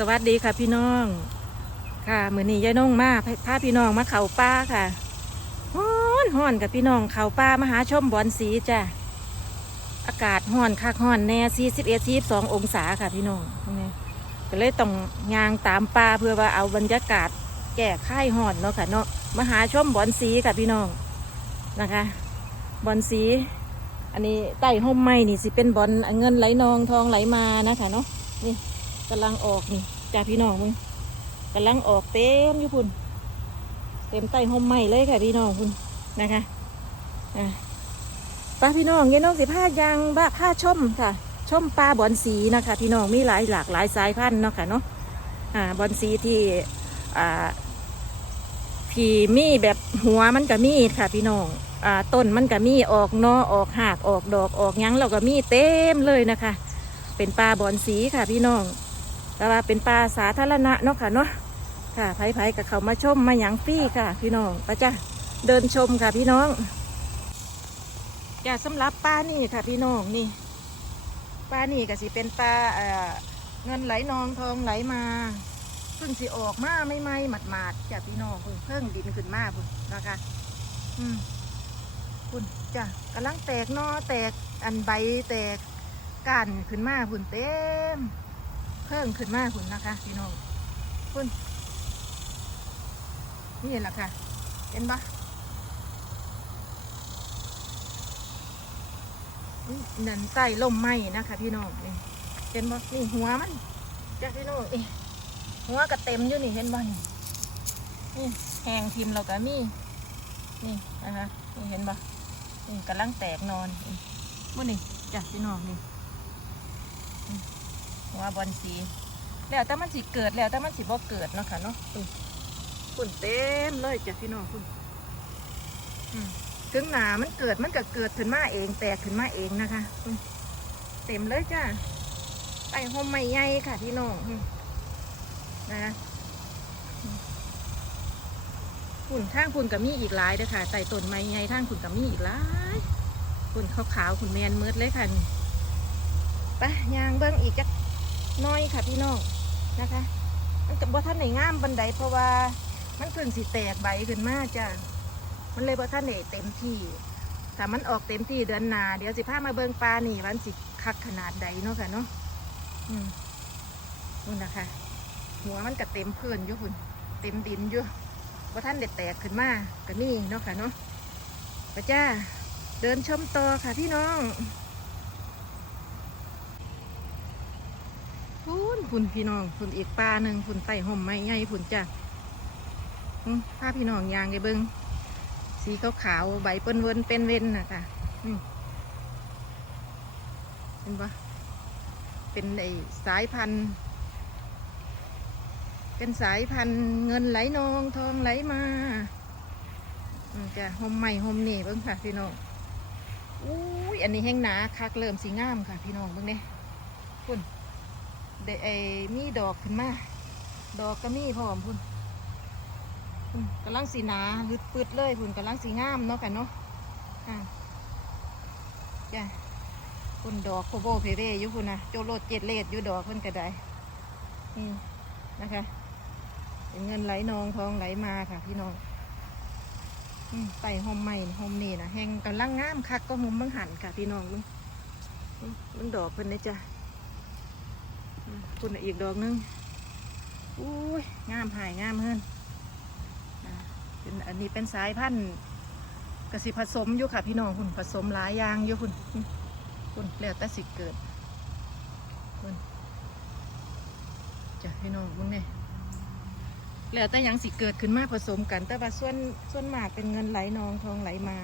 สวัสดีค่ะพี่น้อง ค่ะมือนี้ยายน้องมาพาพี่น้องมาเขาป้าค่ะฮ้อนฮ้อนกับพี่น้องเขาป้ามาหาชมบอนสีจ้ะอากาศฮ้อนคักฮ้อนแน่สี่สิบเอ็ดสี่สององศาค่ะพี่น้องนี่ก็เลยต้องยางตามป่าเพื่อว่าเอาบรรยากาศแก้ค่ายฮ้อนเนาะค่ะเนาะมาหาชมบอนสีค่ะพี่น้องนะคะบอนสี อันนี้ใต้ห่มไม้นี่สิเป็นบอลเงินไหลนองทองไหลมานะคะเนาะนี่ กำลังออกนี่จ้าพี่น้องมึงกำลังออกเต็มอยู่พุ่น เต็มใต้ห่มไม้เลยค่ะพี่น้องพุ่นนะคะอะป้าพี่น้องเงี้ยน้องสิผ้ายางบ้าผ้าช่มค่ะช่มปลาบอนสีนะคะ พี่น้องมีหลายหลากหลายสายพันธุ์เนาะค่ะเนาะอ่าบอนสีที่อ่าที่มีแบบหัวมันก็มีค่ะ พี่น้องอ่าต้นมันก็มีออกนอออกหากออกดอกออกยังเราก็มีเต็มเลยนะคะ เป็นปลาบอนสีค่ะพี่น้อง แต่ว่าเป็นปลาสาธารณะเนาะค่ะเนาะค่ะไผๆกับเขามาชมมาหยังฟรี่ค่ะ พี่น้องปะจ้ะเดินชมค่ะพี่น้องจ้ะสำหรับปลานี่ค่ะพี่น้องนี่ปลานี่ก็สิเป็นปลาเงินไหลนองทองไหลมาเพิ่งสิออกมาไม่ไม่หมาดหมาดๆจ้ะพี่น้องเพิ่งเพิ่งดินขึ้นมาพุ่นนะคะ อืมคุณจ้ะกำลังแตกนอแตกอันใบแตกก้านขึ้นมาคุณเต็ม เพิ่งขึ้นมาคุณนะคะพี่น้องคุณนี่แหละค่ะ เห็นปะนั่นใต้ล่มไม้นะคะ พี่น้องนี่เห็นปะนี่หัวมันจ้ะพี่น้องนี่หัวก็เต็มอยู่นี่เห็นปะนี่นี่แหงทิมเราก็มีนี่นะคะนี่เห็นปะนี่กำลังแตกนอนมื่อนี่จ้ะพี่น้องนี่ หัวบอลสีแล้วแต่มันสิเกิดแล้วแต่มันสิบ่เกิดเนาะค่ะเนาะอืมฝุ่นเต็มเลยจ้ะพี่น้องคุณอืมถึงหนามันเกิดมันก็เกิดขึ้นมาเองแตกขึ้นมาเองนะคะอืมเต็มเลยจ้ะไต่ห่มไม่ใหญ่ค่ะพี่น้องอืมนะคะอืมฝุ่นข้างฝุ่นกับมีอีกหลายเด้อค่ะไต่ต้นไม้ใหญ่ข้างฝุ่นกับมีอีกหลายฝุ่นขาวๆฝุ่นแมนมืดเลยค่ะนี่ไปยางเบิ้งอีกจัก น้อยค่ะพี่น้องนะคะ มันกับบ่ท่านไหนงามบันไดเพราะว่ามันเพิ่งสิแตกใบขึ้นมาจ้ะมันเลยบ่ท่านไหนเต็มที่ถ้ามันออกเต็มที่เดือนหนาเดี๋ยวสิพามาเบิงปลานี่วันสิคักขนาดใดเนาะค่ะเนาะอืมนู่นนะคะ หัวมันก็เต็มเพื่อนอยู่คุณเต็มดินอยู่บ่ท่านเด็ดแตกขึ้นมาก็นี่เนาะค่ะเนาะไปจ้าเดินชมต่อค่ะพี่น้อง พุ่ นพุ่นพี่น้องพุ่นอีกปลาหนึ่งพุ่นไต่ห่มไม้ใหญ่พุ่นจ้ะอืมพาพี่น้องยางไปเบิงสีขาวขาวๆใบเปิ้นเวินเป็นเว้นน่ะค่ะเห็นปะเป็นไอสายพันธุ์ เป็นสายพันธุ์เงินไหลนองทองไหลมาอืมจ้ะห่มไม้ห่มนี่เบิ้งค่ะพี่น้องอุ้ยอันนี้แห้งหนาคักเริ่มสีงามค่ะ พี่น้องเบิ้งเนี่ยพุ่น เดไอมีดอกขึ้นมา ดอกก็มีพร้อมพุ่นพุ่นกำลังสีหนาลึดปืดเลยพุ่นกำลังสีงามเนาะกันเนาะอ่าจ้ะพุ่นดอกโคโบเพเรอยู่พุ่นนะโจโรดเจ็ดเลดอยู่ดอกเพิ่นก็ได้นี่นะคะเป็นเงินไหลนองทองไหลมาค่ะพี่น้องไต่หอมใหม่หอมนี่นะแหงกำลังงามคักก็หุมบังหันค่ะพี่น้องมึงมึงดอกเพิ่นนะจ้ะ คุณอีกดอกหนึงอุ้ยงามหายงามเฮินอ่าเป็นอันนี้เป็นสายพันธุ์กสิผสมอยู่ค่ะพี่น้องคุณผสมหลายอย่างอยู่คุณคุณแล้วแต่สิเกิดคุณจ้ะพี่น้องมึงเนี่ยแล้วแต่ยังสิเกิดขึ้นมาผสมกัน แต่ว่าส่วนส่วนมากเป็นเงินไหลนองทองไหลมา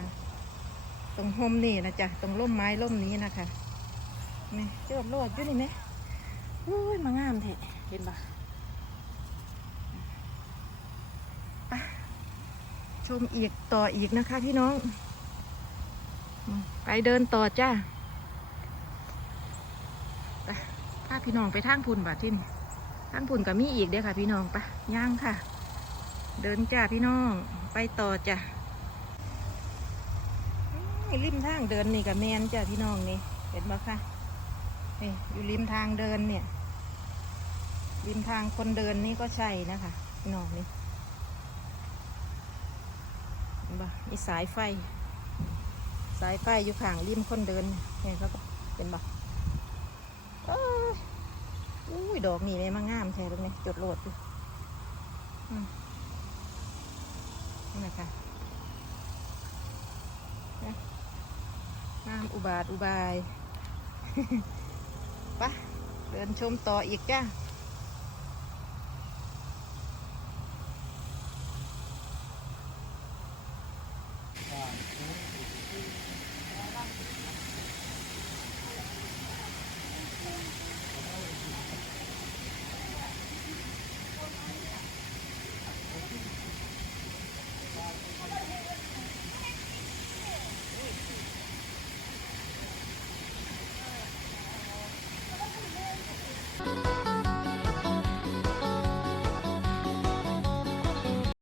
ตรงโฮมนี่นะจ๊ะตรงร่มไม้ร่มนี้นะคะนี่เจ้าโลดอยู่นี่ไหม อุ้ยมางามเถอะเห็นปะไปชมอีกต่ออีกนะคะพี่น้อง ไปเดินต่อจ้าไปพาพี่น้องไปทางพุ่นบ่าที่นี่ทางพุ่นก็มีอีกเด้อค่ะ พี่น้องปะย่างค่ะ เดินจ้าพี่น้องไปต่อจ้ะนี่ริมทางเดินนี่กับแมนจ้าพี่น้องนี่เห็นบ่คะ นี่อยู่ริมทางเดินเนี่ย ริมทางคนเดินนี่ก็ใช่นะคะนองนี่เห็นปะมีสายไฟ สายไฟอยู่ข้างริมคนเดินเนี่ยครับเป็นปะเอ้ยอุ้ยดอกนี่เลยมางามแท้ตรงนี้จดโหลดอยู่นี่นะคะนะงามอุบาทอุบาย ปะเดินชมต่ออีกจ้า